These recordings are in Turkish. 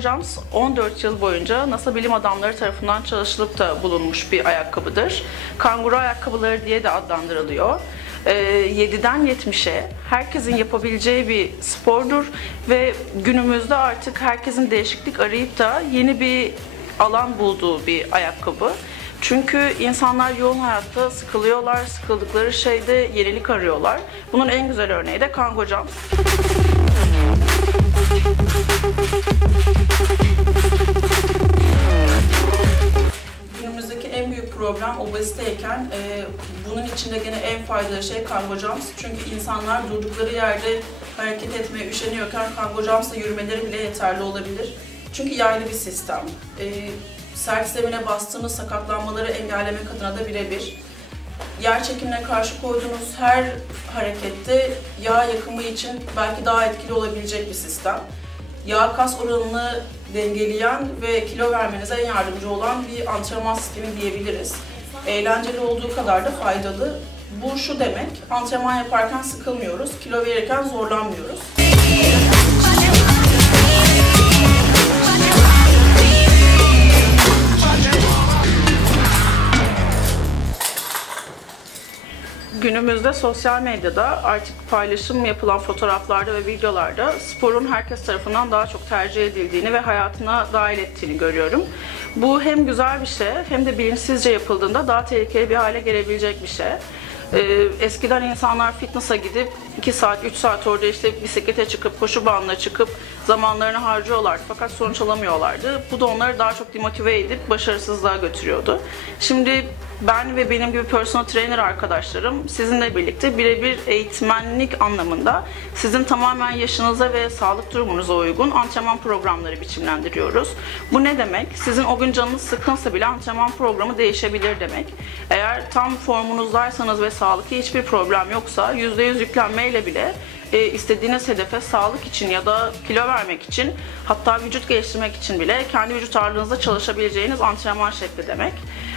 Jumps 14 yıl boyunca NASA bilim adamları tarafından çalışılıp da bulunmuş bir ayakkabıdır. Kanguru ayakkabıları diye de adlandırılıyor. Ee, 7'den 70'e herkesin yapabileceği bir spordur ve günümüzde artık herkesin değişiklik arayıp da yeni bir alan bulduğu bir ayakkabı. Çünkü insanlar yoğun hayatta sıkılıyorlar, sıkıldıkları şeyde yenilik arıyorlar. Bunun en güzel örneği de Kango obeziteyken e, bunun içinde gene en faydalı şey Kango Jumps. Çünkü insanlar durdukları yerde hareket etmeye üşeniyorken Kango Jumps'la yürümeleri bile yeterli olabilir. Çünkü yaylı bir sistem. E, sert zemine bastığınız sakatlanmaları engellemek adına da birebir. Yer çekimine karşı koyduğunuz her harekette yağ yakımı için belki daha etkili olabilecek bir sistem. Yağ kas oranını dengeleyen ve kilo vermenize en yardımcı olan bir antrenman sistemi diyebiliriz. Eğlenceli olduğu kadar da faydalı. Bu şu demek, antrenman yaparken sıkılmıyoruz, kilo verirken zorlanmıyoruz. Günümüzde sosyal medyada artık paylaşım yapılan fotoğraflarda ve videolarda sporun herkes tarafından daha çok tercih edildiğini ve hayatına dahil ettiğini görüyorum. Bu hem güzel bir şey hem de bilinçsizce yapıldığında daha tehlikeli bir hale gelebilecek bir şey. Ee, eskiden insanlar fitness'a gidip 2 saat, 3 saat orada işte bisiklete çıkıp, koşu bandına çıkıp zamanlarını harcıyorlardı fakat sonuç alamıyorlardı. Bu da onları daha çok demotive edip başarısızlığa götürüyordu. Şimdi ben ve benim gibi personal trainer arkadaşlarım sizinle birlikte birebir eğitmenlik anlamında sizin tamamen yaşınıza ve sağlık durumunuza uygun antrenman programları biçimlendiriyoruz. Bu ne demek? Sizin o gün canınız sıkınsa bile antrenman programı değişebilir demek. Eğer tam formunuzdaysanız ve sağlıkta hiçbir problem yoksa %100 yüklenmeyle bile e, istediğiniz hedefe sağlık için ya da kilo vermek için hatta vücut geliştirmek için bile kendi vücut ağırlığınızda çalışabileceğiniz antrenman şekli demek.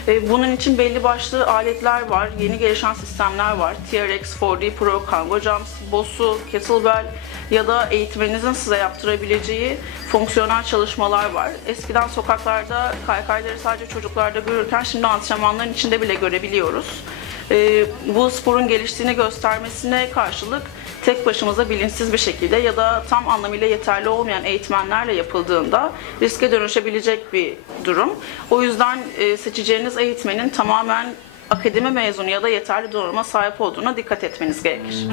E, bunun için belli başlı aletler var, yeni gelişen sistemler var. TRX, 4D Pro, Kango Jumps, Bosu, Kettlebell ya da eğitmeninizin size yaptırabileceği fonksiyonel çalışmalar var. Eskiden sokaklarda kaykayları sadece çocuklarda görürken şimdi antrenmanların içinde bile görebiliyoruz. E, bu sporun geliştiğini göstermesine karşılık tek başımıza bilinçsiz bir şekilde ya da tam anlamıyla yeterli olmayan eğitmenlerle yapıldığında riske dönüşebilecek bir durum. O yüzden e, seçeceğiniz eğitmenin tamamen akademi mezunu ya da yeterli donanıma sahip olduğuna dikkat etmeniz gerekir.